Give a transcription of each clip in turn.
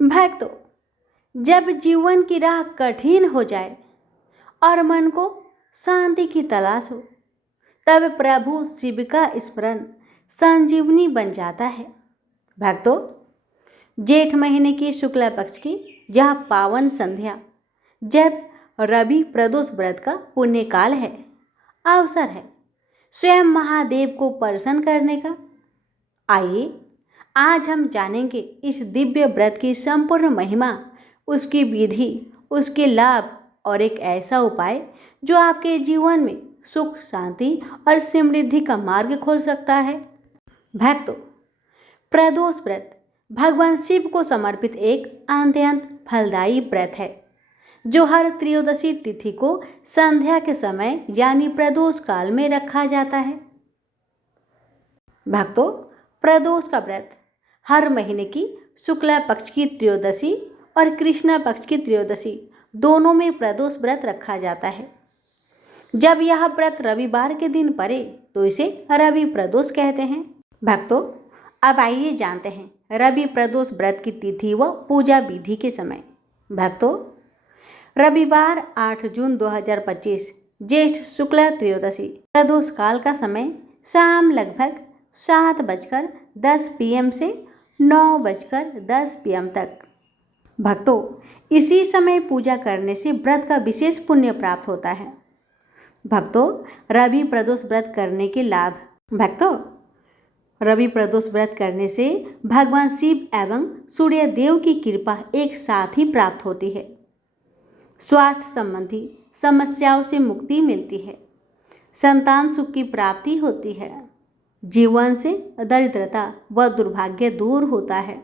भक्तों, जब जीवन की राह कठिन हो जाए और मन को शांति की तलाश हो, तब प्रभु शिव का स्मरण संजीवनी बन जाता है। भक्तों, जेठ महीने की शुक्ला पक्ष की यह पावन संध्या, जब रवि प्रदोष व्रत का पुण्यकाल है, अवसर है स्वयं महादेव को प्रसन्न करने का। आइए आज हम जानेंगे इस दिव्य व्रत की संपूर्ण महिमा, उसकी विधि, उसके लाभ और एक ऐसा उपाय जो आपके जीवन में सुख, शांति और समृद्धि का मार्ग खोल सकता है। भक्तों, प्रदोष व्रत भगवान शिव को समर्पित एक अत्यंत फलदायी व्रत है जो हर त्रयोदशी तिथि को संध्या के समय यानी प्रदोष काल में रखा जाता है। भक्तों, प्रदोष का व्रत हर महीने की शुक्ला पक्ष की त्रयोदशी और कृष्णा पक्ष की त्रयोदशी दोनों में प्रदोष व्रत रखा जाता है। जब यह व्रत रविवार के दिन पड़े तो इसे रवि प्रदोष कहते हैं। भक्तों, अब आइए जानते हैं रवि प्रदोष व्रत की तिथि व पूजा विधि के समय। भक्तों, रविवार 8 जून 2025 ज्येष्ठ शुक्ला त्रयोदशी प्रदोष काल का समय शाम लगभग 7:10 PM से 9:10 PM तक। भक्तों, इसी समय पूजा करने से व्रत का विशेष पुण्य प्राप्त होता है। भक्तों, रवि प्रदोष व्रत करने के लाभ। भक्तों, रवि प्रदोष व्रत करने से भगवान शिव एवं सूर्य देव की कृपा एक साथ ही प्राप्त होती है। स्वास्थ्य संबंधी समस्याओं से मुक्ति मिलती है, संतान सुख की प्राप्ति होती है, जीवन से दरिद्रता व दुर्भाग्य दूर होता है,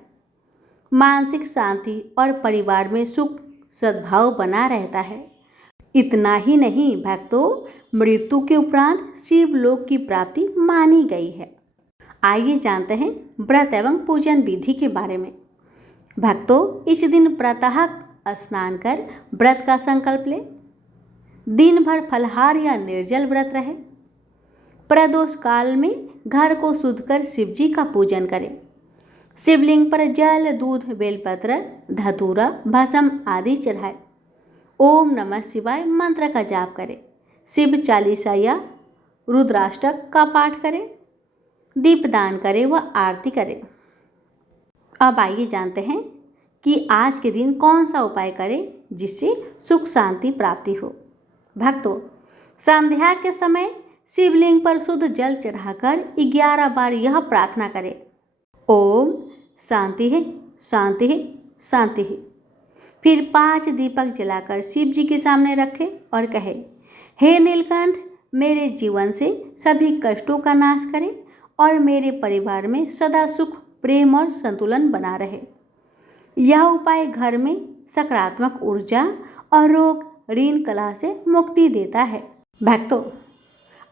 मानसिक शांति और परिवार में सुख सद्भाव बना रहता है। इतना ही नहीं भक्तों, मृत्यु के उपरांत शिवलोक की प्राप्ति मानी गई है। आइए जानते हैं व्रत एवं पूजन विधि के बारे में। भक्तों, इस दिन प्रातः स्नान कर व्रत का संकल्प ले। दिन भर फलहार या निर्जल व्रत रहे। प्रदोष काल में घर को शुद्ध कर शिव जी का पूजन करें। शिवलिंग पर जल, दूध, बेलपत्र, धतूरा, भस्म आदि चढ़ाए। ओम नमः शिवाय मंत्र का जाप करें। शिव चालीसा या रुद्राष्टक का पाठ करें। दीपदान करें व आरती करें। अब आइए जानते हैं कि आज के दिन कौन सा उपाय करें जिससे सुख शांति प्राप्ति हो। भक्तों, संध्या के समय शिवलिंग पर शुद्ध जल चढ़ाकर 11 बार यह प्रार्थना करें, ओम शांति है, शांति है, शांति है। फिर 5 दीपक जलाकर शिव जी के सामने रखें और कहे, हे नीलकंठ, मेरे जीवन से सभी कष्टों का नाश करें और मेरे परिवार में सदा सुख, प्रेम और संतुलन बना रहे। यह उपाय घर में सकारात्मक ऊर्जा और रोग, ऋण, कलह से मुक्ति देता है। भक्तों,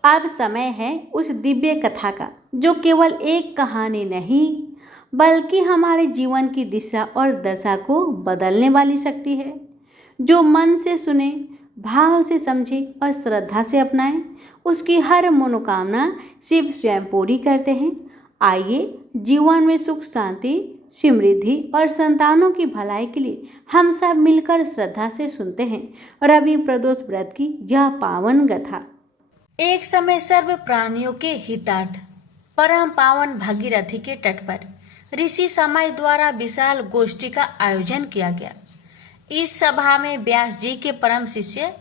अब समय है उस दिव्य कथा का जो केवल एक कहानी नहीं बल्कि हमारे जीवन की दिशा और दशा को बदलने वाली शक्ति है। जो मन से सुने, भाव से समझे और श्रद्धा से अपनाए, उसकी हर मनोकामना शिव स्वयं पूरी करते हैं। आइए जीवन में सुख, शांति, समृद्धि और संतानों की भलाई के लिए हम सब मिलकर श्रद्धा से सुनते हैं रवि प्रदोष व्रत की यह पावन गाथा। एक समय सर्व प्राणियों के हितार्थ परम पावन भागीरथी के तट पर ऋषि समाज द्वारा विशाल गोष्ठी का आयोजन किया गया। इस सभा में व्यास जी के परम शिष्य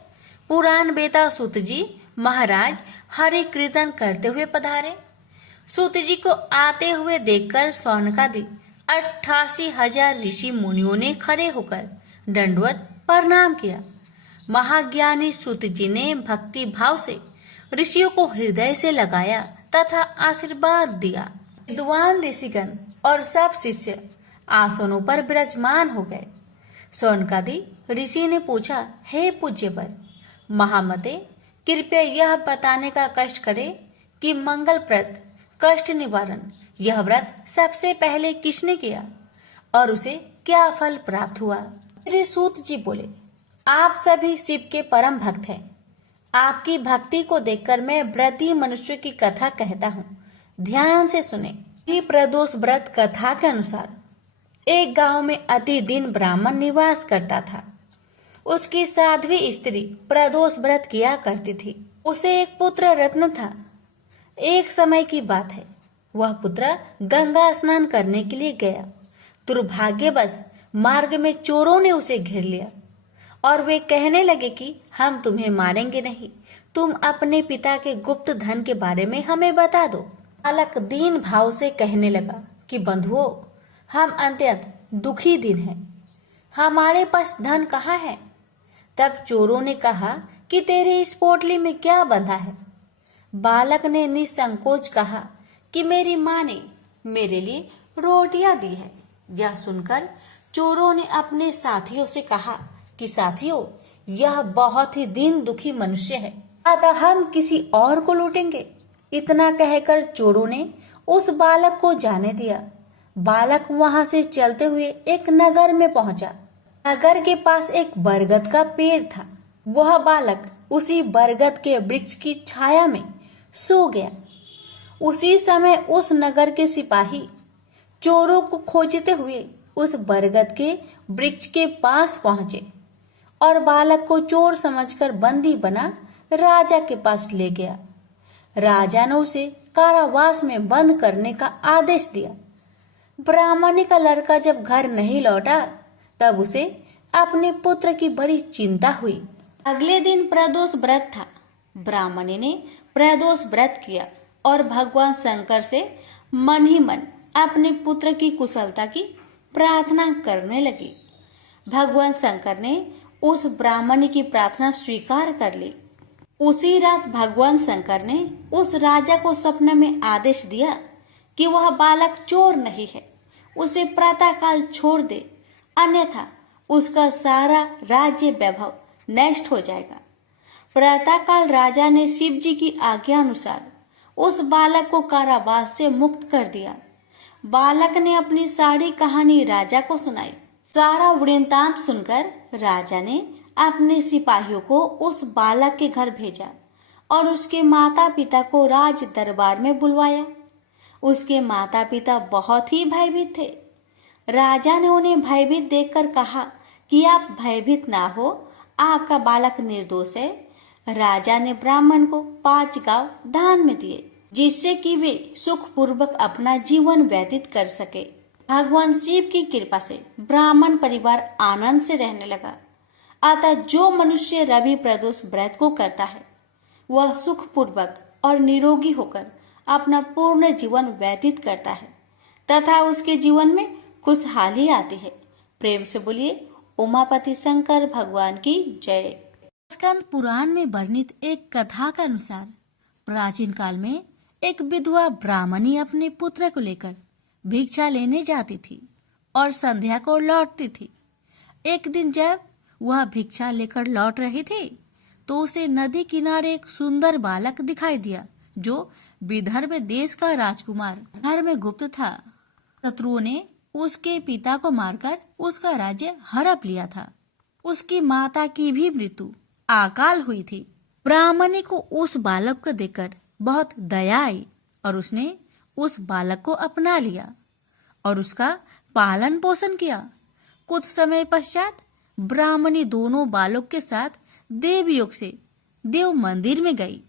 पुराण वेता सूत जी महाराज हरि कीर्तन करते हुए पधारे। सूत जी को आते हुए देखकर सौनकादि 88,000 ऋषि मुनियों ने खड़े होकर दंडवत प्रणाम किया। महाज्ञानी सूत जी ने भक्ति भाव से ऋषियों को हृदय से लगाया तथा आशीर्वाद दिया। विद्वान ऋषिगण और सब शिष्य आसनों पर विराजमान हो गए। सौनकादि ऋषि ने पूछा, हे पूज्यवर महामते, कृपया यह बताने का कष्ट करे कि मंगलप्रद कष्ट निवारण यह व्रत सबसे पहले किसने किया और उसे क्या फल प्राप्त हुआ। श्री सूत जी बोले, आप सभी शिव के परम भक्त हैं। आपकी भक्ति को देखकर मैं व्रती मनुष्य की कथा कहता हूँ, ध्यान से सुने। प्रदोष व्रत कथा के अनुसार एक गांव में अति दीन ब्राह्मण निवास करता था। उसकी साध्वी स्त्री प्रदोष व्रत किया करती थी। उसे एक पुत्र रत्न था। एक समय की बात है, वह पुत्र गंगा स्नान करने के लिए गया। दुर्भाग्यवश मार्ग में चोरों ने उसे घेर लिया और वे कहने लगे कि हम तुम्हें मारेंगे नहीं, तुम अपने पिता के गुप्त धन के बारे में हमें बता दो। बालक दीन भाव से कहने लगा कि बंधुओं, हम अत्यंत दुखी दिन हैं, हमारे पास धन कहाँ है। तब चोरों ने कहा कि तेरे इस पोटली में क्या बंधा है। बालक ने निसंकोच कहा कि मेरी माँ ने मेरे लिए रोटियां दी है। यह सुनकर चोरों ने अपने साथियों से कहा कि साथियों, यह बहुत ही दीन दुखी मनुष्य है, अतः हम किसी और को लूटेंगे। इतना कहकर चोरों ने उस बालक को जाने दिया। बालक वहां से चलते हुए एक नगर में पहुंचा। नगर के पास एक बरगद का पेड़ था। वह बालक उसी बरगद के वृक्ष की छाया में सो गया। उसी समय उस नगर के सिपाही चोरों को खोजते हुए उस बरगद के वृक्ष के पास पहुंचे और बालक को चोर समझकर बंदी बना राजा के पास ले गया। राजा ने उसे कारावास में बंद करने का आदेश दिया। ब्राह्मणी का लड़का जब घर नहीं लौटा तब उसे अपने पुत्र की बड़ी चिंता हुई। अगले दिन प्रदोष व्रत था। ब्राह्मणी ने प्रदोष व्रत किया और भगवान शंकर से मन ही मन अपने पुत्र की कुशलता की प्रार्थना करने लगी। भगवान शंकर ने उस ब्राह्मणी की प्रार्थना स्वीकार कर ली। उसी रात भगवान शंकर ने उस राजा को सपने में आदेश दिया कि वह बालक चोर नहीं है, उसे प्रातःकाल छोड़ दे, अन्यथा उसका सारा राज्य वैभव नष्ट हो जाएगा। प्रातःकाल राजा ने शिव जी की आज्ञा अनुसार उस बालक को कारावास से मुक्त कर दिया। बालक ने अपनी सारी कहानी राजा को सुनाई। सारा वृत्तांत सुनकर राजा ने अपने सिपाहियों को उस बालक के घर भेजा और उसके माता पिता को राज दरबार में बुलवाया। उसके माता पिता बहुत ही भयभीत थे। राजा ने उन्हें भयभीत देखकर कहा कि आप भयभीत ना हो, आपका बालक निर्दोष है। राजा ने ब्राह्मण को 5 गांव दान में दिए, जिससे कि वे सुखपूर्वक अपना जीवन व्यतीत कर सके। भगवान शिव की कृपा से ब्राह्मण परिवार आनंद से रहने लगा। अतः जो मनुष्य रवि प्रदोष व्रत को करता है वह सुखपूर्वक और निरोगी होकर अपना पूर्ण जीवन व्यतीत करता है तथा उसके जीवन में खुशहाली आती है। प्रेम से बोलिए उमापति शंकर भगवान की जय। स्कंद पुराण में वर्णित एक कथा के अनुसार प्राचीन काल में एक विधवा ब्राह्मणी अपने पुत्र को लेकर भिक्षा लेने जाती थी और संध्या को लौटती थी। एक दिन जब वह भिक्षा लेकर लौट रही थी तो उसे नदी किनारे एक सुंदर बालक दिखाई दिया जो विदर्भ देश का राजकुमार धर्मगुप्त था। शत्रुओं ने उसके पिता को मारकर उसका राज्य हड़प लिया था। उसकी माता की भी मृत्यु अकाल हुई थी। ब्राह्मणी को उस बालक को देखकर बहुत दया आई और उसने उस बालक को अपना लिया और उसका पालन पोषण किया। कुछ समय पश्चात ब्राह्मणी दोनों बालक के साथ देवयोग से देव मंदिर में गई।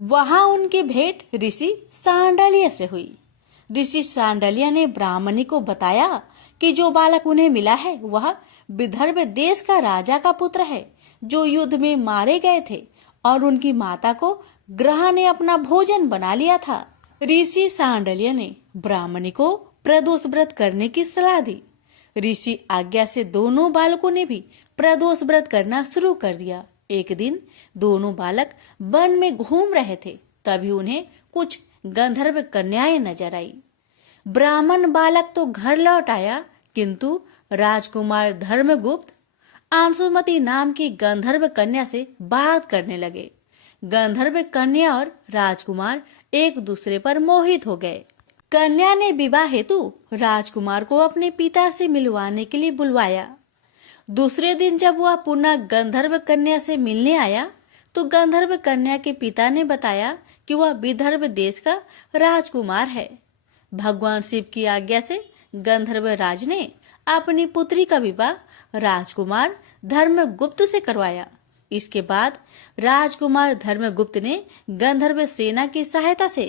वहां उनकी भेंट ऋषि सांडल्य से हुई। ऋषि सांडल्य ने ब्राह्मणी को बताया कि जो बालक उन्हें मिला है वह विदर्भ देश का राजा का पुत्र है जो युद्ध में मारे गए थे और उनकी माता को ग्रह ने अपना भोजन बना लिया था। ऋषि सांडल्य ने ब्राह्मणी को प्रदोष व्रत करने की सलाह दी। ऋषि आज्ञा से दोनों बालकों ने भी प्रदोष व्रत करना शुरू कर दिया। एक दिन दोनों बालक वन में घूम रहे थे, तभी उन्हें कुछ गंधर्व कन्याएं नजर आई। ब्राह्मण बालक तो घर लौट आया, किंतु राजकुमार धर्मगुप्त अंशुमति नाम की गंधर्व कन्या से बात करने लगे। गंधर्व कन्या और राजकुमार एक दूसरे पर मोहित हो गए। कन्या ने विवाह हेतु राजकुमार को अपने पिता से मिलवाने के लिए बुलवाया। दूसरे दिन जब वह पुनः गंधर्व कन्या से मिलने आया तो गंधर्व कन्या के पिता ने बताया कि वह विदर्भ देश का राजकुमार है। भगवान शिव की आज्ञा से गंधर्व राज ने अपनी पुत्री का विवाह राजकुमार धर्मगुप्त से करवाया। इसके बाद राजकुमार धर्मगुप्त ने गंधर्व सेना की सहायता से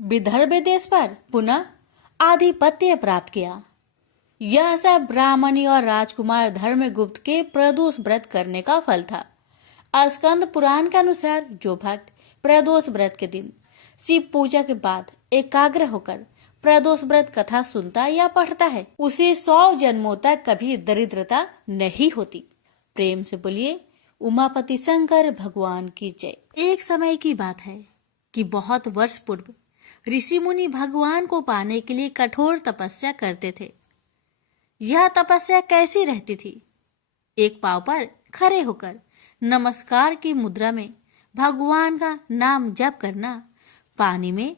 विदर्भ देश पर पुनः आधिपत्य प्राप्त किया। यह सब ब्राह्मणी और राजकुमार धर्मगुप्त के प्रदोष व्रत करने का फल था। स्कंद पुराण के अनुसार जो भक्त प्रदोष व्रत के दिन शिव पूजा के बाद एकाग्र होकर प्रदोष व्रत कथा सुनता या पढ़ता है, उसे 100 जन्मों तक कभी दरिद्रता नहीं होती। प्रेम से बोलिए उमापति शंकर भगवान की जय। एक समय की बात है कि बहुत वर्ष पूर्व ऋषि मुनि भगवान को पाने के लिए कठोर तपस्या करते थे। यह तपस्या कैसी रहती थी? एक पांव पर खड़े होकर नमस्कार की मुद्रा में भगवान का नाम जप करना, पानी में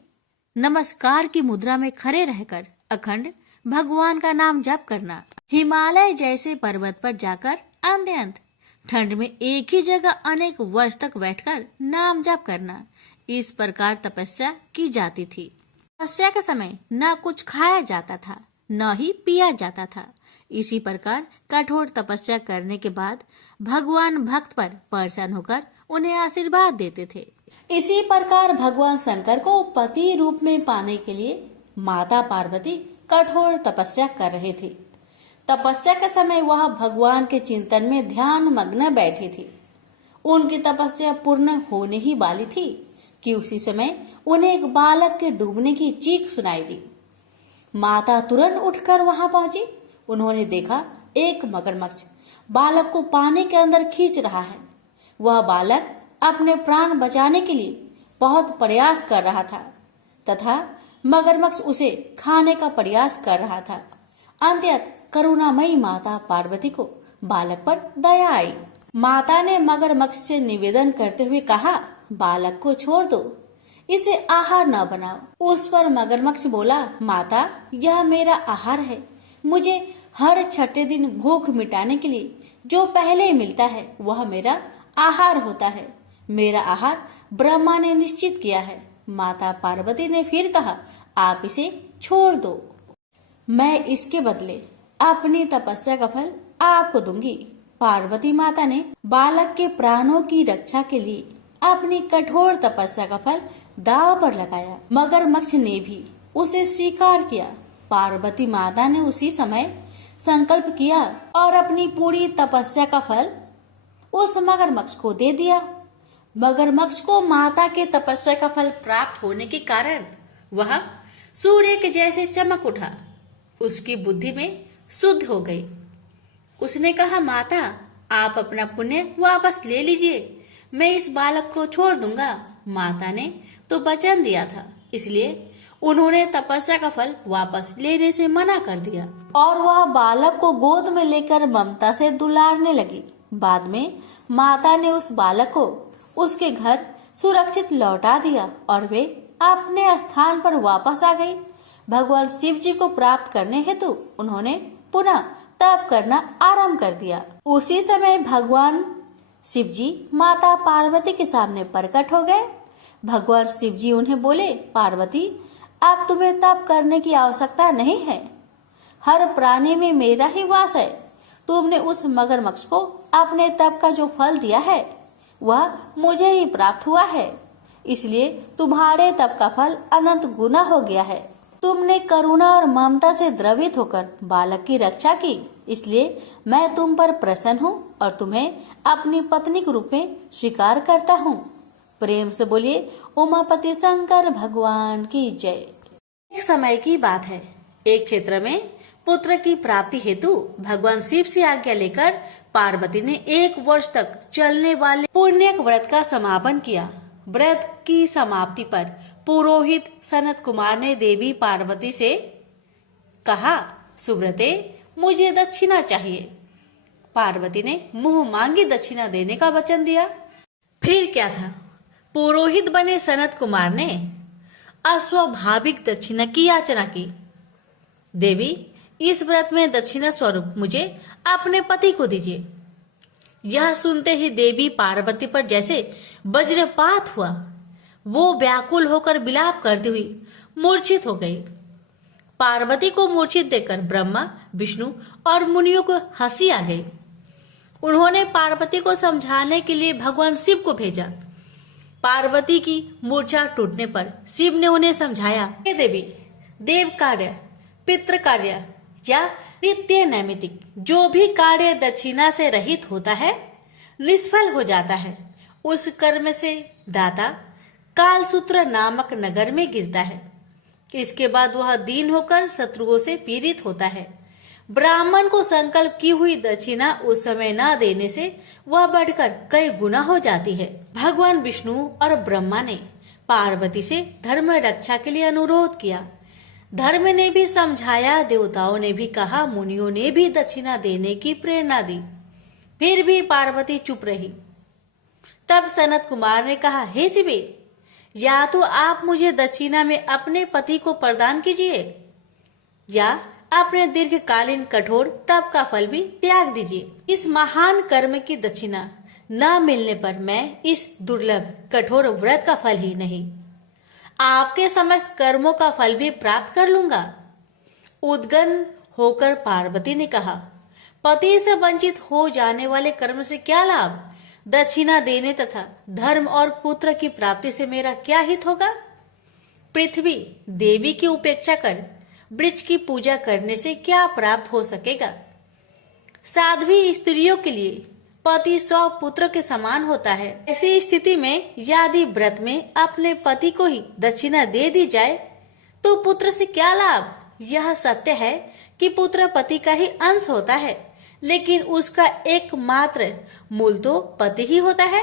नमस्कार की मुद्रा में खड़े रहकर अखंड भगवान का नाम जप करना, हिमालय जैसे पर्वत पर जाकर अंत ठंड में एक ही जगह अनेक वर्ष तक बैठकर नाम जप करना, इस प्रकार तपस्या की जाती थी। तपस्या के समय न कुछ खाया जाता था न ही पिया जाता था। इसी प्रकार कठोर तपस्या करने के बाद भगवान भक्त पर प्रसन्न होकर उन्हें आशीर्वाद देते थे। इसी प्रकार भगवान शंकर को पति रूप में पाने के लिए माता पार्वती कठोर तपस्या कर रही थी। तपस्या के समय वह भगवान के चिंतन में ध्यान मग्न बैठी थी। उनकी तपस्या पूर्ण होने ही वाली थी कि उसी समय उन्हें एक बालक के डूबने की चीख सुनाई दी। माता तुरंत उठकर वहां पहुंची। उन्होंने देखा एक मगरमच्छ बालक को पानी के अंदर खींच रहा है। वह बालक अपने प्राण बचाने के लिए बहुत प्रयास कर रहा था तथा मगरमच्छ उसे खाने का प्रयास कर रहा था। अंततः करुणामयी माता पार्वती को बालक पर दया आई। माता ने मगरमच्छ से निवेदन करते हुए कहा, बालक को छोड़ दो, इसे आहार न बनाओ। उस पर मगरमच्छ बोला, माता यह मेरा आहार है। मुझे हर छठे दिन भूख मिटाने के लिए जो पहले मिलता है वह मेरा आहार होता है। मेरा आहार ब्रह्मा ने निश्चित किया है। माता पार्वती ने फिर कहा, आप इसे छोड़ दो, मैं इसके बदले अपनी तपस्या का फल आपको दूंगी। पार्वती माता ने बालक के प्राणों की रक्षा के लिए अपनी कठोर तपस्या का फल दांव पर लगाया। मगरमच्छ ने भी उसे स्वीकार किया। पार्वती माता ने उसी समय संकल्प किया और अपनी पूरी तपस्या का फल उस मगरमच्छ को दे दिया। मगरमच्छ को माता के तपस्या का फल प्राप्त होने के कारण वह सूर्य के जैसे चमक उठा। उसकी बुद्धि में शुद्ध हो गई। उसने कहा, माता आप अपना पुण्य वापस ले लीजिए, मैं इस बालक को छोड़ दूंगा। माता ने तो वचन दिया था, इसलिए उन्होंने तपस्या का फल वापस लेने से मना कर दिया और वह बालक को गोद में लेकर ममता से दुलारने लगी। बाद में माता ने उस बालक को उसके घर सुरक्षित लौटा दिया और वे अपने स्थान पर वापस आ गई। भगवान शिव जी को प्राप्त करने हेतु उन्होंने पुनः तप करना आरंभ कर दिया। उसी समय भगवान शिव जी माता पार्वती के सामने प्रकट हो गए। भगवान शिव जी उन्हें बोले, पार्वती अब तुम्हें तप करने की आवश्यकता नहीं है। हर प्राणी में मेरा ही वास है। तुमने उस मगरमच्छ को अपने तप का जो फल दिया है वह मुझे ही प्राप्त हुआ है, इसलिए तुम्हारे तप का फल अनंत गुना हो गया है। तुमने करुणा और ममता से द्रवित होकर बालक की रक्षा की, इसलिए मैं तुम पर प्रसन्न हूँ और तुम्हें अपनी पत्नी के रूप में स्वीकार करता हूँ। प्रेम से बोलिए उमापति शंकर भगवान की जय। एक समय की बात है, एक क्षेत्र में पुत्र की प्राप्ति हेतु भगवान शिव से आज्ञा लेकर पार्वती ने 1 वर्ष तक चलने वाले पुण्य व्रत का समापन किया। व्रत की समाप्ति पर पुरोहित सनत कुमार ने देवी पार्वती से कहा, सुव्रते मुझे दक्षिणा चाहिए। पार्वती ने मुंह मांगी दक्षिणा देने का वचन दिया। फिर क्या था, पुरोहित बने सनत कुमार ने अस्वाभाविक दक्षिणा की याचना की। देवी इस व्रत में दक्षिणा स्वरूप मुझे अपने पति को दीजिए। यह सुनते ही देवी पार्वती पर जैसे वज्रपात हुआ। वो व्याकुल होकर विलाप करती हुई मूर्छित हो गई। पार्वती को मूर्छित देखकर ब्रह्मा, विष्णु और मुनियों को हंसी आ गई। उन्होंने पार्वती को समझाने के लिए भगवान शिव को भेजा। पार्वती की मूर्छा टूटने पर शिव ने उन्हें समझाया, हे देवी, देव कार्य, पितृ कार्य या नित्य नैमित्तिक जो भी कार्य दक्षिणा से रहित होता है निष्फल हो जाता है। उस कर्म से दाता कालसूत्र नामक नगर में गिरता है। इसके बाद वह दीन होकर शत्रुओं से पीड़ित होता है। ब्राह्मण को संकल्प की हुई दक्षिणा उस समय न देने से वह बढ़कर कई गुना हो जाती है। भगवान विष्णु और ब्रह्मा ने पार्वती से धर्म रक्षा के लिए अनुरोध किया। धर्म ने भी समझाया, देवताओं ने भी कहा, मुनियों ने भी दक्षिणा देने की प्रेरणा दी। फिर भी पार्वती चुप रही। तब सनत कुमार ने कहा, हे शिवे, या तो आप मुझे दक्षिणा में अपने पति को प्रदान कीजिए या अपने दीर्घकालीन कठोर तप का फल भी त्याग दीजिए। इस महान कर्म की दक्षिणा न मिलने पर मैं इस दुर्लभ कठोर व्रत का फल ही नहीं, आपके समस्त कर्मों का फल भी प्राप्त कर लूंगा। उद्गन होकर पार्वती ने कहा, पति से वंचित हो जाने वाले कर्म से क्या लाभ? दक्षिणा देने तथा धर्म और पुत्र की प्राप्ति से मेरा क्या हित होगा? पृथ्वी देवी की उपेक्षा कर वृक्ष की पूजा करने से क्या प्राप्त हो सकेगा? साध्वी स्त्रियों के लिए पति 100 पुत्र के समान होता है। ऐसी स्थिति में यदि व्रत में अपने पति को ही दक्षिणा दे दी जाए तो पुत्र से क्या लाभ? यह सत्य है कि पुत्र पति का ही अंश होता है, लेकिन उसका एकमात्र मूल तो पति ही होता है।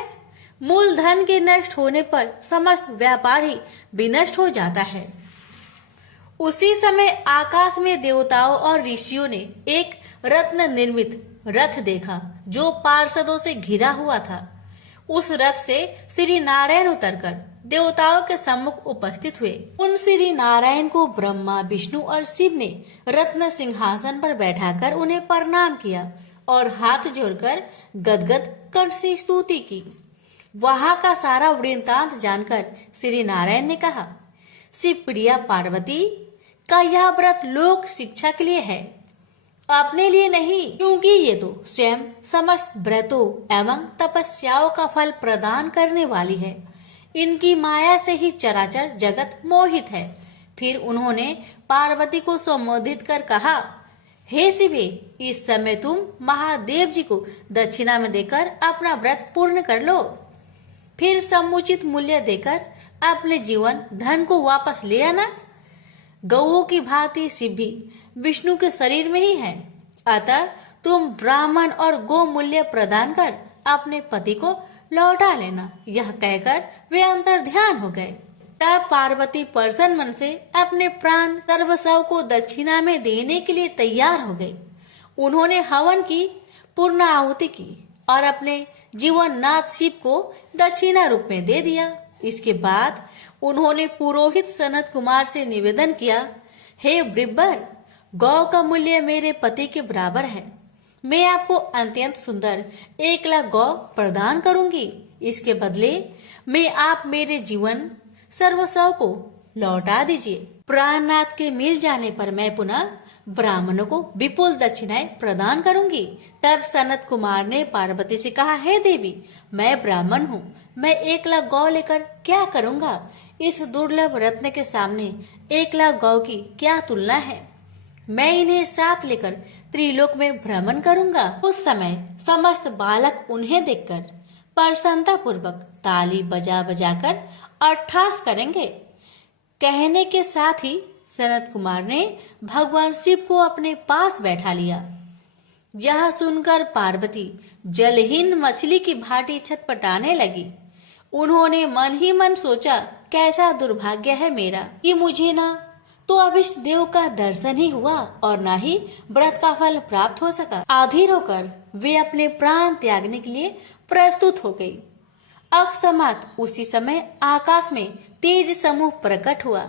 मूल धन के नष्ट होने पर समस्त व्यापार ही विनष्ट हो जाता है। उसी समय आकाश में देवताओं और ऋषियों ने एक रत्न निर्मित रथ देखा जो पार्षदों से घिरा हुआ था। उस रथ से श्री नारायण उतरकर देवताओं के सम्मुख उपस्थित हुए। उन श्री नारायण को ब्रह्मा, विष्णु और शिव ने रत्न सिंहासन पर बैठाकर उन्हें प्रणाम किया और हाथ जोड़कर गदगद कंठ से स्तुति की। वहां का सारा वृत्तांत जानकर श्री नारायण ने कहा, शिव प्रिया पार्वती का यह व्रत लोक शिक्षा के लिए है, अपने लिए नहीं, क्योंकि ये तो स्वयं समस्त व्रतों एवं तपस्याओं का फल प्रदान करने वाली है। इनकी माया से ही चराचर जगत मोहित है। फिर उन्होंने पार्वती को संबोधित कर कहा, हे शिवे, इस समय तुम महादेव जी को दक्षिणा में देकर अपना व्रत पूर्ण कर लो। फिर समुचित मूल्य देकर अपने जीवन धन को वापस ले आना। गौओं की भांति शिव भी विष्णु के शरीर में ही है, अतः तुम ब्राह्मण और गो मूल्य प्रदान कर अपने पति को लौटा लेना। यह कहकर वे अंतर ध्यान हो गए। तब पार्वती प्रसन्न मन से अपने प्राण सर्वस्व को दक्षिणा में देने के लिए तैयार हो गई। उन्होंने हवन की पूर्ण आहुति की और अपने जीवन नाथ शिव को दक्षिणा रूप में दे दिया। इसके बाद उन्होंने पुरोहित सनत कुमार से निवेदन किया, हे ब्रिब्बर, गौ का मूल्य मेरे पति के बराबर है। मैं आपको अत्यंत सुंदर 1 लाख गौ प्रदान करूंगी। इसके बदले में आप मेरे जीवन सर्वस्व को लौटा दीजिए। प्राणनाथ के मिल जाने पर मैं पुनः ब्राह्मणों को विपुल दक्षिणाएं प्रदान करूंगी। तब सनत कुमार ने पार्वती से कहा, हे देवी, मैं ब्राह्मण हूँ, मैं 1 लाख गौ लेकर क्या करूंगा? इस दुर्लभ रत्न के सामने 1 लाख गौ की क्या तुलना है? मैं इन्हें साथ लेकर त्रिलोक में भ्रमण करूंगा। उस समय समस्त बालक उन्हें देखकर प्रसन्नता पूर्वक ताली बजा बजाकर अट्ठास करेंगे। कहने के साथ ही सनत कुमार ने भगवान शिव को अपने पास बैठा लिया। यह सुनकर पार्वती जलहीन मछली की भांति छटपटाने लगी। उन्होंने मन ही मन सोचा, कैसा दुर्भाग्य है मेरा कि मुझे ना तो अभिष्ट देव का दर्शन ही हुआ और ना ही व्रत का फल प्राप्त हो सका। आधीर होकर वे अपने प्राण त्यागने के लिए प्रस्तुत हो गई। अकस्मात उसी समय आकाश में तेज समूह प्रकट हुआ।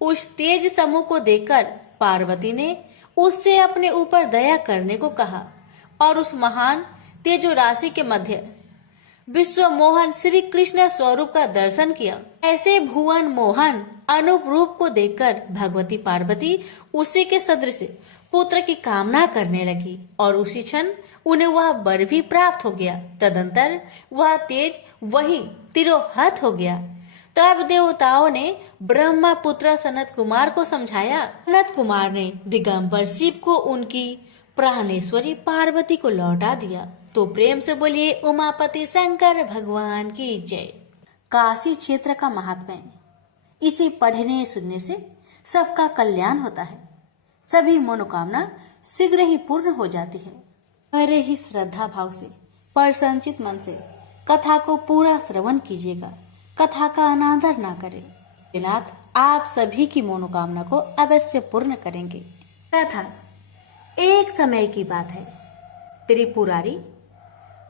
उस तेज समूह को देखकर पार्वती ने उससे अपने ऊपर दया करने को कहा और उस महान तेजो राशि के मध्य विश्व मोहन श्री कृष्ण स्वरूप का दर्शन किया। ऐसे भुवन मोहन अनूप रूप को देखकर भगवती पार्वती उसी के सदृश पुत्र की कामना करने लगी और उसी क्षण उन्हें वह वर भी प्राप्त हो गया। तदंतर वह तेज वही तिरोहत हो गया। तब देवताओं ने ब्रह्मा पुत्र सनत कुमार को समझाया। सनत कुमार ने दिगंबर शिव को उनकी प्राणेश्वरी पार्वती को लौटा दिया। तो प्रेम से बोलिए उमापति शंकर भगवान की जय। काशी क्षेत्र का महात्म्य, इसे पढ़ने सुनने से सबका कल्याण होता है, सभी मनोकामना शीघ्र ही पूर्ण हो जाती है। अरे ही श्रद्धा भाव से प्रसन्नचित मन से कथा को पूरा श्रवण कीजिएगा, कथा का अनादर ना करें। नाथ आप सभी की मनोकामना को अवश्य पूर्ण करेंगे। कथा एक समय की बात है। त्रिपुरारी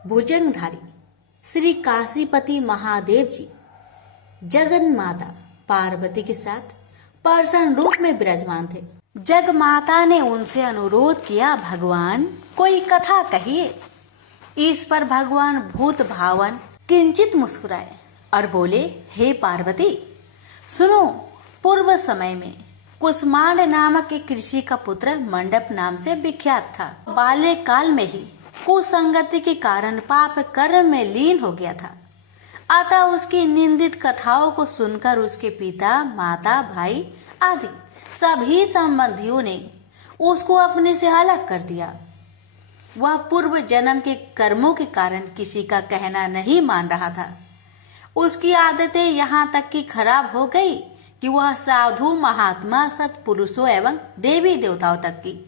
भुजंगधारी श्री काशीपति महादेव जी जगन माता पार्वती के साथ प्रसन्न रूप में विराजमान थे। जग माता ने उनसे अनुरोध किया, भगवान कोई कथा कहिए। इस पर भगवान भूत भावन किंचित मुस्कुराए और बोले, हे पार्वती सुनो, पूर्व समय में कुसमांड नामक एक ऋषि का पुत्र मंडप नाम से विख्यात था। बाल्यकाल में ही कुसंगति के कारण पाप कर्म में लीन हो गया था। अतः उसकी निंदित कथाओं को सुनकर उसके पिता, माता, भाई आदि सभी संबंधियों ने उसको अपने से अलग कर दिया। वह पूर्व जन्म के कर्मों के कारण किसी का कहना नहीं मान रहा था। उसकी आदतें यहाँ तक कि खराब हो गई कि वह साधु, महात्मा, सत्पुरुषों एवं देवी देवताओं तक की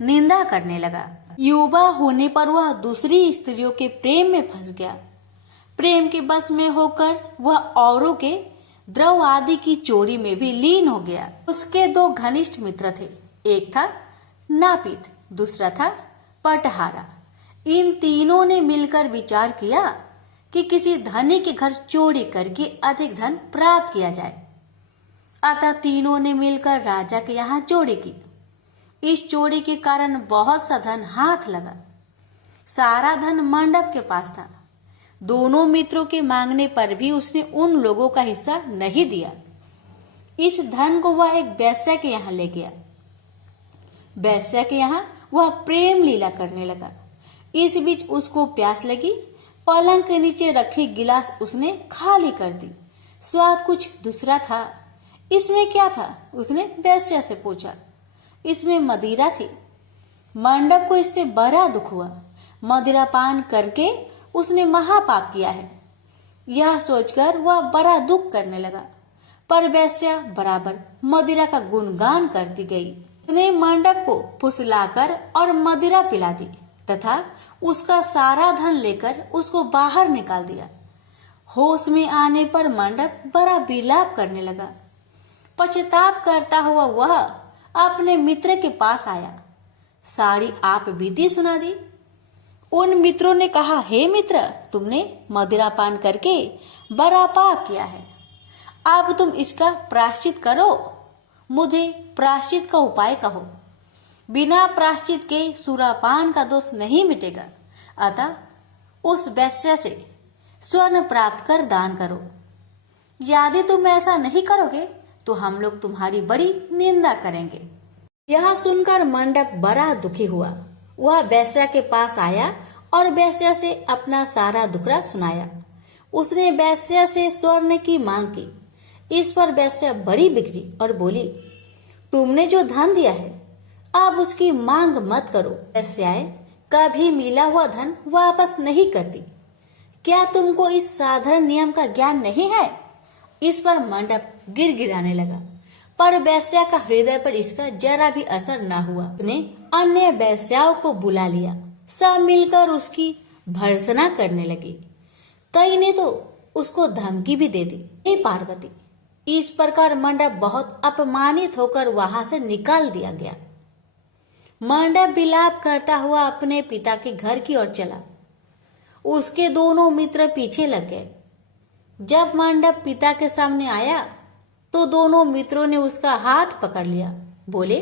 निंदा करने लगा। युवा होने पर वह दूसरी स्त्रियों के प्रेम में फंस गया। प्रेम के बस में होकर वह औरों के द्रव आदि की चोरी में भी लीन हो गया। उसके दो घनिष्ठ मित्र थे, एक था नापित, दूसरा था पटहारा। इन तीनों ने मिलकर विचार किया कि किसी धनी के घर चोरी करके अधिक धन प्राप्त किया जाए। अतः तीनों ने मिलकर राजा के यहाँ चोरी की। इस चोरी के कारण बहुत सा धन हाथ लगा। सारा धन मंडप के पास था। दोनों मित्रों के मांगने पर भी उसने उन लोगों का हिस्सा नहीं दिया। इस धन को वह एक वैश्या के यहाँ ले गया। वैश्या के यहाँ वह प्रेम लीला करने लगा। इस बीच उसको प्यास लगी। पलंग के नीचे रखी गिलास उसने खाली कर दी। स्वाद कुछ दूसरा था। इसमें क्या था? उसने वैश्या से पूछा। इसमें मदिरा थी। मंडप को इससे बड़ा दुख हुआ। मदिरा पान करके उसने महापाप किया है, यह सोचकर वह बड़ा दुख करने लगा। पर वैश्या बराबर मदिरा का गुणगान करती गई। उसने मंडप को फुसलाकर और मदिरा पिला दी तथा उसका सारा धन लेकर उसको बाहर निकाल दिया। होश में आने पर मंडप बड़ा विलाप करने लगा। पश्चाताप करता हुआ वह अपने मित्र के पास आया। सारी आप बीती सुना दी। उन मित्रों ने कहा, हे मित्र, तुमने मदिरा पान करके बड़ा पाप किया है। अब तुम इसका प्रायश्चित करो। मुझे प्रायश्चित का उपाय कहो। बिना प्रायश्चित के सुरापान का दोष नहीं मिटेगा। अतः उस वैश्य से स्वर्ण प्राप्त कर दान करो। यदि तुम ऐसा नहीं करोगे तो हम लोग तुम्हारी बड़ी निंदा करेंगे। यह सुनकर मंडप बड़ा दुखी हुआ। वह वैश्या के पास आया और वैश्या से अपना सारा दुखड़ा सुनाया। उसने वैश्या से स्वर्ण की मांग की। इस पर वैश्या बड़ी बिगड़ी और बोली, तुमने जो धन दिया है अब उसकी मांग मत करो। वैश्याएं कभी मिला हुआ धन वापस नहीं करती। क्या तुमको इस साधारण नियम का ज्ञान नहीं है? इस पर मंडप गिड़गिड़ाने लगा, पर वैश्या का हृदय पर इसका जरा भी असर न हुआ। उसने अन्य वैश्याओं को बुला लिया। सब मिलकर उसकी भर्त्सना करने लगी। कई ने तो उसको धमकी भी दे दी। हे पार्वती, इस प्रकार मंडप बहुत अपमानित होकर वहां से निकाल दिया गया। मंडप विलाप करता हुआ अपने पिता के घर की ओर चला। उसके दोनों मित्र पीछे लग गए। जब मंडप पिता के सामने आया तो दोनों मित्रों ने उसका हाथ पकड़ लिया। बोले,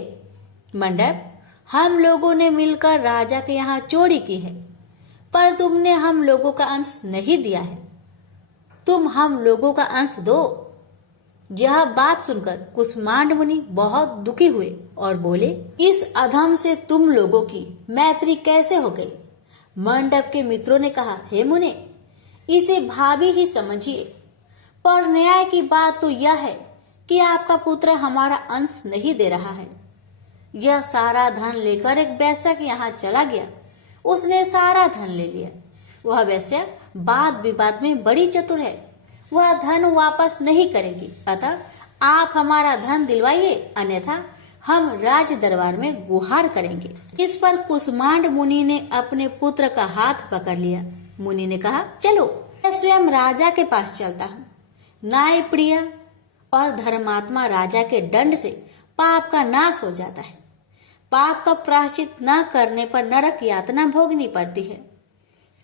मंडप, हम लोगों ने मिलकर राजा के यहाँ चोरी की है। पर तुमने हम लोगों का अंश नहीं दिया है। तुम हम लोगों का अंश दो। यह बात सुनकर कुष्मांड मुनि बहुत दुखी हुए और बोले, इस अधम से तुम लोगों की मैत्री कैसे हो गई? मंडप के मित्रों ने कहा, हे मुने, इसे भाभी ही समझिए, पर न्याय की बात तो यह है कि आपका पुत्र हमारा अंश नहीं दे रहा है। यह सारा धन लेकर एक वैश्या के यहाँ चला गया। उसने सारा धन ले लिया। वह वैश्या वाद विवाद में बड़ी चतुर है। वह धन वापस नहीं करेगी। अतः आप हमारा धन दिलवाइए, अन्यथा हम राज दरबार में गुहार करेंगे। इस पर कुष्मांड मुनि ने अपने पुत्र का हाथ पकड़ लिया। मुनि ने कहा, चलो मैं स्वयं राजा के पास चलता हूँ। न्याय प्रिय और धर्मात्मा राजा के दंड से पाप का नाश हो जाता है। पाप का प्रायश्चित न करने पर नरक यातना भोगनी पड़ती है।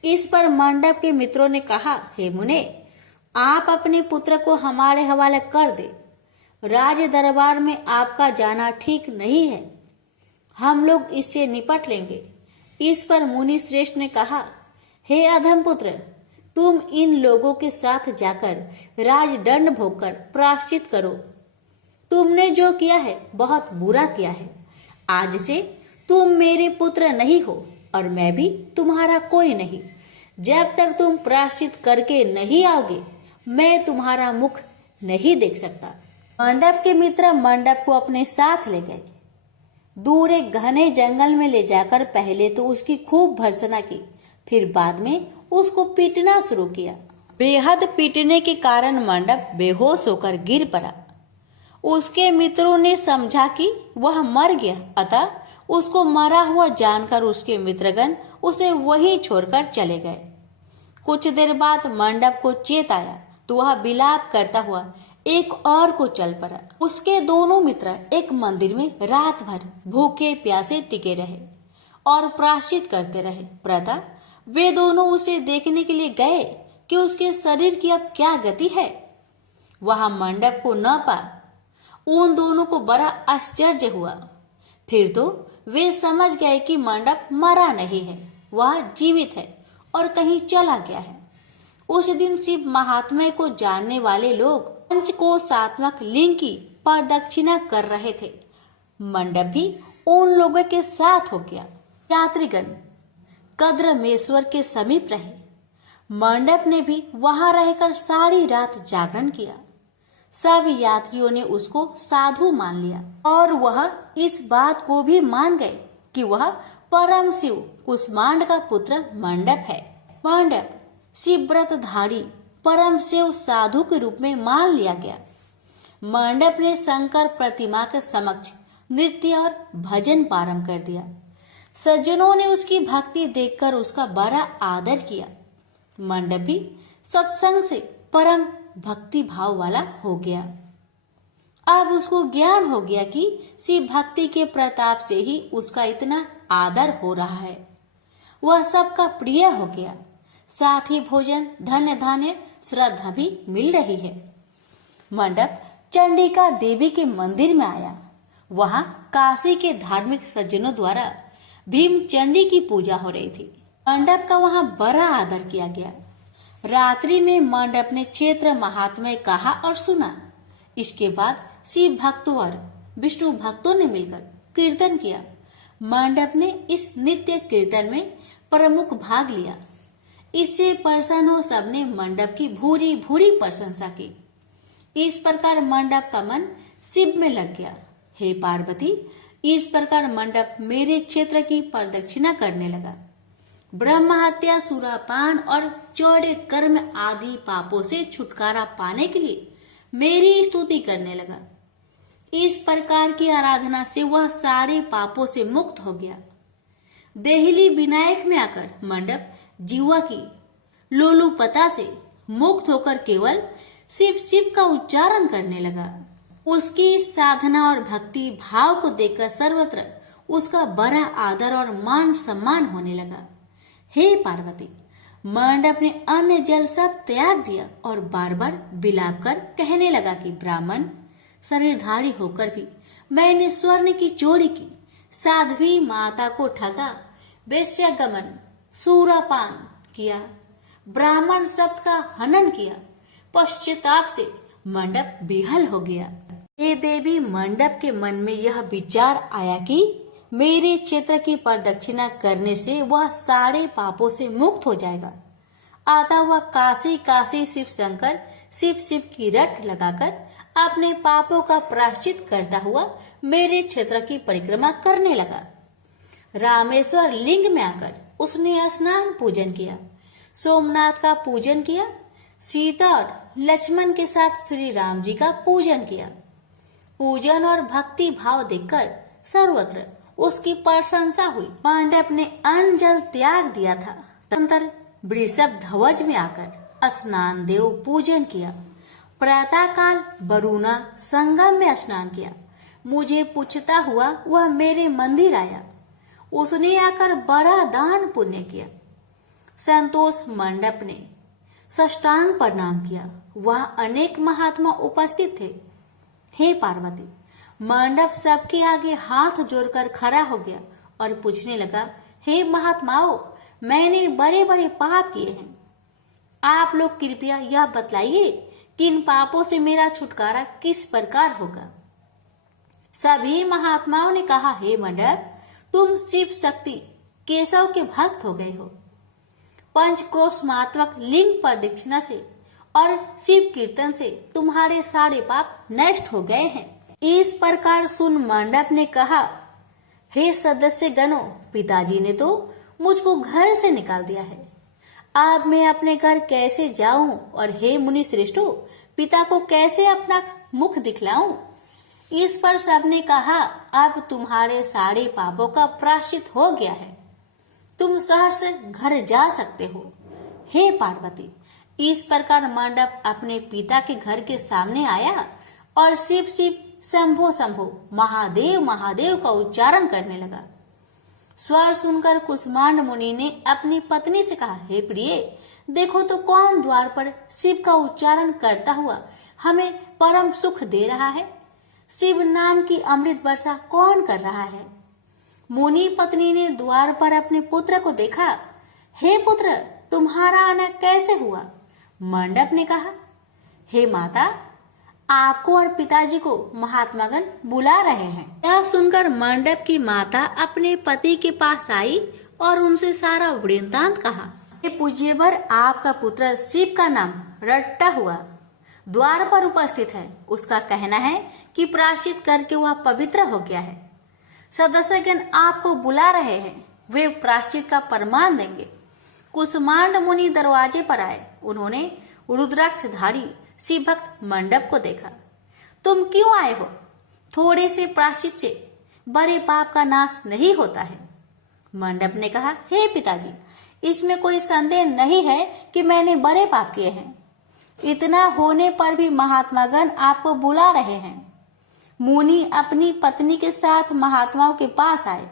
इस पर मंडप के मित्रों ने कहा, हे मुने, आप अपने पुत्र को हमारे हवाले कर दे। राज दरबार में आपका जाना ठीक नहीं है। हम लोग इससे निपट लेंगे। इस पर मुनि श्रेष्ठ ने कहा, हे अधम पुत्र, तुम इन लोगों के साथ जाकर राजदंड भोगकर प्रायश्चित करो। तुमने जो किया है बहुत बुरा किया है। आज से तुम मेरे पुत्र नहीं हो और मैं भी तुम्हारा कोई नहीं। जब तक तुम प्रायश्चित करके नहीं आओगे, मैं तुम्हारा मुख नहीं देख सकता। मंडप के मित्र मंडप को अपने साथ ले गए। दूर एक घने जंगल में ले जाकर पहले तो उसकी खूब भर्त्सना की, फिर बाद में उसको पीटना शुरू किया। बेहद पीटने के कारण मंडप बेहोश होकर गिर पड़ा। उसके मित्रों ने समझा कि वह मर गया, अतः उसको मरा हुआ जानकर उसके मित्रगण उसे वहीं छोड़कर चले गए। कुछ देर बाद मंडप को चेत आया तो वह विलाप करता हुआ एक और को चल पड़ा। उसके दोनों मित्र एक मंदिर में रात भर भूखे प्यासे टिके रहे और प्रायश्चित करते रहे। प्रातः वे दोनों उसे देखने के लिए गए कि उसके शरीर की अब क्या गति है। वहां मंडप को न पा उन दोनों को बड़ा आश्चर्य हुआ। फिर तो वे समझ गए कि मंडप मरा नहीं है, वह जीवित है और कहीं चला गया है। उस दिन शिव महात्म्य को जानने वाले लोग पंचकोशात्मक लिंग की प्रदक्षिणा कर रहे थे। मंडप भी उन लोगों के साथ हो गया। यात्रीगण कद्रमेश्वर के समीप रहे। मंडप ने भी वहां रहकर सारी रात जागरण किया। सब यात्रियों ने उसको साधु मान लिया और वह इस बात को भी मान गए कि वह परम शिव कुष्मांड का पुत्र मंडप है। मंडप शिवव्रतधारी परम शिव साधु के रूप में मान लिया गया। मंडप ने शंकर प्रतिमा के समक्ष नृत्य और भजन प्रारंभ कर दिया। सज्जनों ने उसकी भक्ति देखकर उसका बड़ा आदर किया। मंडप भी सत्संग से परम भक्ति भाव वाला हो गया। अब उसको ज्ञान हो गया कि शिव भक्ति के प्रताप से ही उसका इतना आदर हो रहा है। वह सबका प्रिय हो गया। साथ ही भोजन, धन्य धान्य, श्रद्धा भी मिल रही है। मंडप चंडिका देवी के मंदिर में आया। वहां काशी के धार्मिक सज्जनों द्वारा भीम चंडी की पूजा हो रही थी। मंडप का वहां बड़ा आदर किया गया। रात्रि में मंडप ने क्षेत्र महात्म्य कहा और सुना। इसके बाद शिव भक्तों और विष्णु भक्तों ने मिलकर कीर्तन किया। मंडप ने इस नित्य कीर्तन में प्रमुख भाग लिया। इससे प्रसन्न हो सबने मंडप की भूरी भूरी प्रशंसा की। इस प्रकार मंडप का मन शिव में लग गया। हे पार्वती, इस प्रकार मंडप मेरे क्षेत्र की प्रदक्षिणा करने लगा। ब्रह्म हत्या, सुरापान और चौड़े कर्म आदि पापों से छुटकारा पाने के लिए मेरी स्तुति करने लगा। इस प्रकार की आराधना से वह सारे पापों से मुक्त हो गया। देहली विनायक में आकर मंडप जीवा की लोलुपता से मुक्त होकर केवल शिव शिव का उच्चारण करने लगा। उसकी साधना और भक्ति भाव को देखकर सर्वत्र उसका बड़ा आदर और मान सम्मान होने लगा। हे पार्वती, मंडप ने अन्न जल सब त्याग दिया और बार बार विलाप कर कहने लगा कि ब्राह्मण शरीरधारी होकर भी मैंने स्वर्ण की चोरी की, साध्वी माता को ठगा, वेश्यागमन, सूरापान किया, ब्राह्मण शब्द का हनन किया। पश्चाताप से मंडप बेहाल हो गया। हे देवी, मंडप के मन में यह विचार आया कि मेरे क्षेत्र की प्रदक्षिणा करने से वह सारे पापों से मुक्त हो जाएगा। अतः वह काशी काशी शिव शंकर शिव शिव की रट लगाकर अपने पापों का प्रायश्चित करता हुआ मेरे क्षेत्र की परिक्रमा करने लगा। रामेश्वर लिंग में आकर उसने स्नान पूजन किया, सोमनाथ का पूजन किया, सीता और लक्ष्मण के साथ श्री राम जी का पूजन किया। पूजन और भक्ति भाव देखकर सर्वत्र उसकी प्रशंसा हुई। मंडप ने अन्न जल त्याग दिया था। तदनंतर वृषभ ध्वज में आकर स्नान देव पूजन किया। प्रातः काल वरुणा संगम में स्नान किया। मुझे पूछता हुआ वह मेरे मंदिर आया। उसने आकर बड़ा दान पुण्य किया। संतोष मंडप ने साष्टांग प्रणाम किया। वह अनेक महात्मा उपस्थित थे। हे पार्वती, मंडप सबके आगे हाथ जोड़कर खड़ा हो गया और पूछने लगा, हे महात्माओं, मैंने बड़े बड़े पाप किए हैं। आप लोग कृपया यह बतलाइए कि इन पापों से मेरा छुटकारा किस प्रकार होगा। सभी महात्माओं ने कहा, हे मंडप, तुम शिव शक्ति केशव के भक्त हो गए हो। पंचक्रोशमात्मक लिंग प्रदक्षिणा से और शिव कीर्तन से तुम्हारे सारे पाप नष्ट हो गए हैं। इस प्रकार सुन मंडप ने कहा, हे सदस्य गणों, पिताजी ने तो मुझको घर से निकाल दिया है। अब मैं अपने घर कैसे जाऊं और हे मुनि श्रेष्ठों, पिता को कैसे अपना मुख दिखलाऊं। इस पर सबने कहा, अब तुम्हारे सारे पापों का प्रायश्चित हो गया है, तुम सहर्ष घर जा सकते हो। हे पार्वती, इस प्रकार मंडप अपने पिता के घर के सामने आया और शिव शिव शंभो शंभो महादेव महादेव का उच्चारण करने लगा। स्वर सुनकर कुष्मांड मुनि ने अपनी पत्नी से कहा, हे प्रिय, देखो तो कौन द्वार पर शिव का उच्चारण करता हुआ हमें परम सुख दे रहा है। शिव नाम की अमृत वर्षा कौन कर रहा है। मुनि पत्नी ने द्वार पर अपने पुत्र को देखा। हे पुत्र, तुम्हारा आना कैसे हुआ। मंडप ने कहा, हे माता, आपको और पिताजी को महात्मागण बुला रहे हैं। यह सुनकर मंडप की माता अपने पति के पास आई और उनसे सारा वृत्तांत कहा। हे पूज्यवर, आपका पुत्र शिव का नाम रट्टा हुआ द्वार पर उपस्थित है। उसका कहना है कि प्रायश्चित करके वह पवित्र हो गया है। सदस्यगण आपको बुला रहे हैं, वे प्रायश्चित का प्रमाण देंगे। कुष्मांड मुनि दरवाजे पर आए। उन्होंने रुद्राक्षधारी शिव भक्त मंडप को देखा। तुम क्यों आए हो। थोड़े से प्रायश्चित से बड़े पाप का नाश नहीं होता है। मंडप ने कहा, हे पिताजी, इसमें कोई संदेह नहीं है कि मैंने बड़े पाप किए हैं। इतना होने पर भी महात्मागण आपको बुला रहे हैं। मुनि अपनी पत्नी के साथ महात्माओं के पास आए।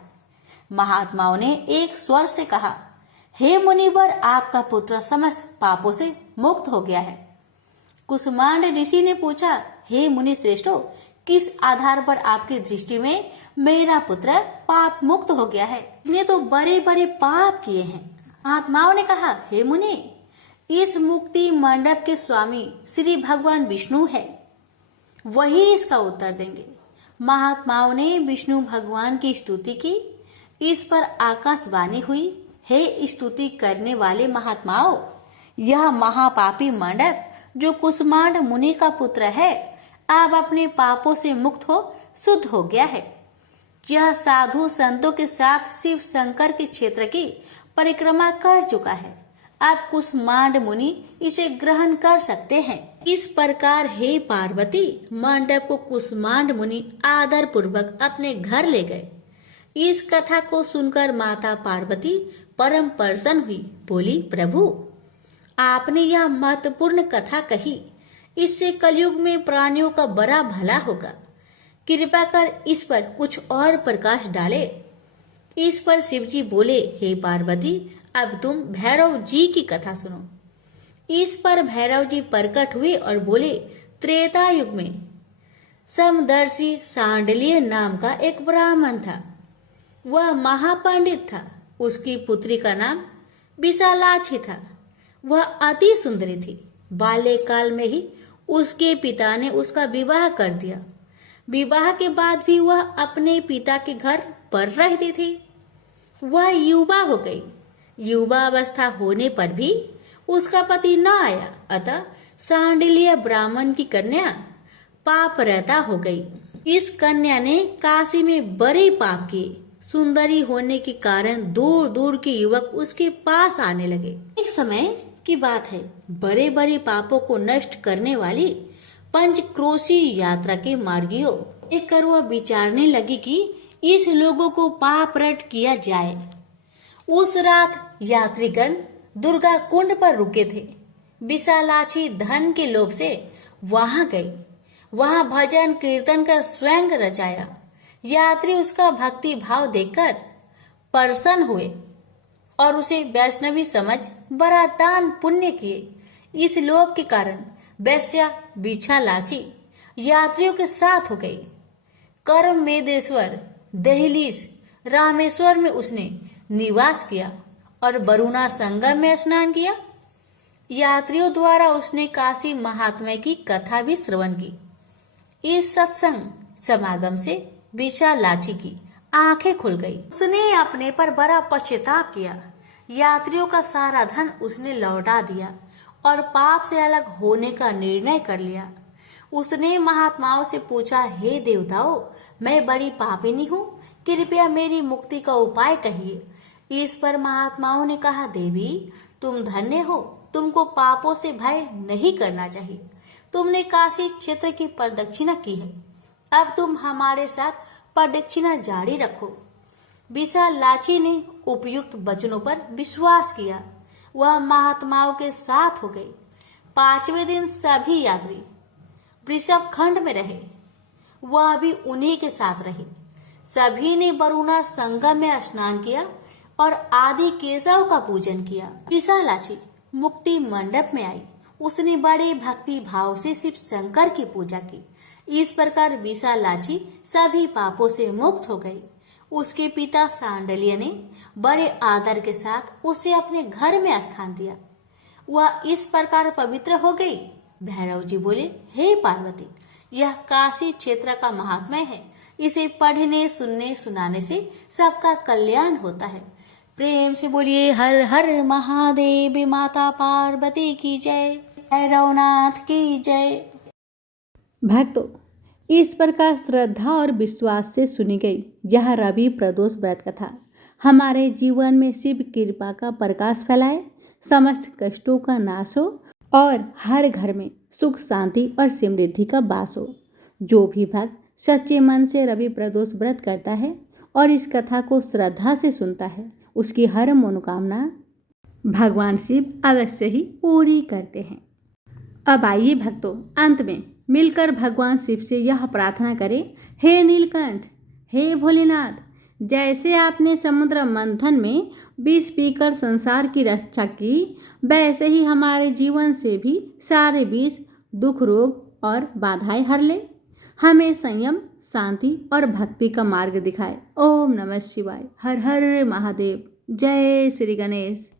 महात्माओं ने एक स्वर से कहा, हे मुनिवर, आपका पुत्र समस्त पापों से मुक्त हो गया है। कुष्मांड ऋषि ने पूछा, हे मुनि श्रेष्ठो, किस आधार पर आपकी दृष्टि में मेरा पुत्र पाप मुक्त हो गया है। इसने तो बड़े बड़े पाप किए हैं। महात्माओं ने कहा, हे मुनि, इस मुक्ति मंडप के स्वामी श्री भगवान विष्णु है, वही इसका उत्तर देंगे। महात्माओं ने विष्णु भगवान की स्तुति की। इस पर आकाशवाणी हुई, हे स्तुति करने वाले महात्माओं, यह महापापी मंडप जो कुष्मांड मुनि का पुत्र है, अब अपने पापों से मुक्त हो शुद्ध हो गया है। यह साधु संतों के साथ शिव शंकर के क्षेत्र की परिक्रमा कर चुका है। अब कुष्मांड मुनि इसे ग्रहण कर सकते हैं। इस प्रकार हे पार्वती, मंडप को कुष्मांड मुनि आदर पूर्वक अपने घर ले गए। इस कथा को सुनकर माता पार्वती परम प्रसन्न हुई। बोली, प्रभु, आपने यह महत्वपूर्ण कथा कही, इससे कलयुग में प्राणियों का बड़ा भला होगा। कृपा कर इस पर कुछ और प्रकाश डाले। इस पर शिवजी बोले, हे पार्वती, अब तुम भैरव जी की कथा सुनो। इस पर भैरव जी प्रकट हुए और बोले, त्रेता युग में समदर्शी सांडल्य नाम का एक ब्राह्मण था। वह महापंडित था। उसकी पुत्री का नाम विशालाक्षी था। वह अति सुंदरी थी। बाल्यकाल में ही उसके पिता ने उसका विवाह कर दिया। विवाह के बाद भी वह अपने पिता के घर पर रहती थी। वह युवा हो गई। युवा अवस्था होने पर भी उसका पति न आया, अतः सांडिल्य ब्राह्मण की कन्या पाप रहता हो गई। इस कन्या ने काशी में बड़े पाप किए। सुंदरी होने के कारण दूर दूर के युवक उसके पास आने लगे। एक समय की बात है, बड़े बड़े पापों को नष्ट करने वाली पंचक्रोशी यात्रा के मार्गियों एक कर वह विचारने लगी कि इस लोगों को पाप रट किया जाए। उस रात यात्रीगण दुर्गा कुंड पर रुके थे। विशालाक्षी धन के लोभ से वहां गई। वहां भजन कीर्तन कर स्वयं रचाया। यात्री उसका भक्ति भाव देखकर प्रसन्न हुए और उसे वैष्णवी समझ बड़ा दान पुण्य किए। इस लोभ के कारण वैश्या विशालाक्षी यात्रियों के साथ हो गई। कर्म मेदेश्वर दहलीज रामेश्वर में उसने निवास किया और वरुणा संगम में स्नान किया। यात्रियों द्वारा उसने काशी महात्म्य की कथा भी श्रवण की। इस सत्संग समागम से विशालाक्षी की आंखें खुल गई। उसने अपने पर बड़ा पश्चाताप किया। यात्रियों का सारा धन उसने लौटा दिया और पाप से अलग होने का निर्णय कर लिया। उसने महात्माओं से पूछा, हे देवताओं, मैं बड़ी पापिनी हूँ, कृपया मेरी मुक्ति का उपाय कहिए। इस पर महात्माओं ने कहा, देवी तुम धन्य हो, तुमको पापों से भय नहीं करना चाहिए। तुमने काशी क्षेत्र की प्रदक्षिणा की है, अब तुम हमारे साथ प्रदक्षिणा जारी रखो। विशालाक्षी ने उपयुक्त वचनों पर विश्वास किया। वह महात्माओं के साथ हो गई। 5वें दिन सभी यात्री वृषभ खंड में रहे। वह भी उन्हीं के साथ रही। सभी ने वरुणा संगम में स्नान किया और आदि केशव का पूजन किया। विशालाक्षी मुक्ति मंडप में आई। उसने बड़े भक्ति भाव से शिव शंकर की पूजा की। इस प्रकार विशालाक्षी सभी पापों से मुक्त हो गई। उसके पिता सांडिल्य ने बड़े आदर के साथ उसे अपने घर में स्थान दिया। वह इस प्रकार पवित्र हो गई। भैरव जी बोले, हे पार्वती, यह काशी क्षेत्र का महात्म्य है। इसे पढ़ने सुनने सुनाने से सबका कल्याण होता है। प्रेम से बोलिए हर हर महादेव। माता पार्वती की जय। भैरवनाथ की जय। भक्तों, इस प्रकार श्रद्धा और विश्वास से सुनी गई यह रवि प्रदोष व्रत कथा हमारे जीवन में शिव कृपा का प्रकाश फैलाए, समस्त कष्टों का नाश हो और हर घर में सुख शांति और समृद्धि का वास हो। जो भी भक्त सच्चे मन से रवि प्रदोष व्रत करता है और इस कथा को श्रद्धा से सुनता है, उसकी हर मनोकामना भगवान शिव अवश्य ही पूरी करते हैं। अब आइए भक्तों, अंत में मिलकर भगवान शिव से यह प्रार्थना करें, हे नीलकंठ, हे भोलेनाथ, जैसे आपने समुद्र मंथन में विष पीकर संसार की रक्षा की, वैसे ही हमारे जीवन से भी सारे विष, दुख, रोग और बाधाएं हर ले। हमें संयम, शांति और भक्ति का मार्ग दिखाए। ओम नमः शिवाय। हर हर महादेव। जय श्री गणेश।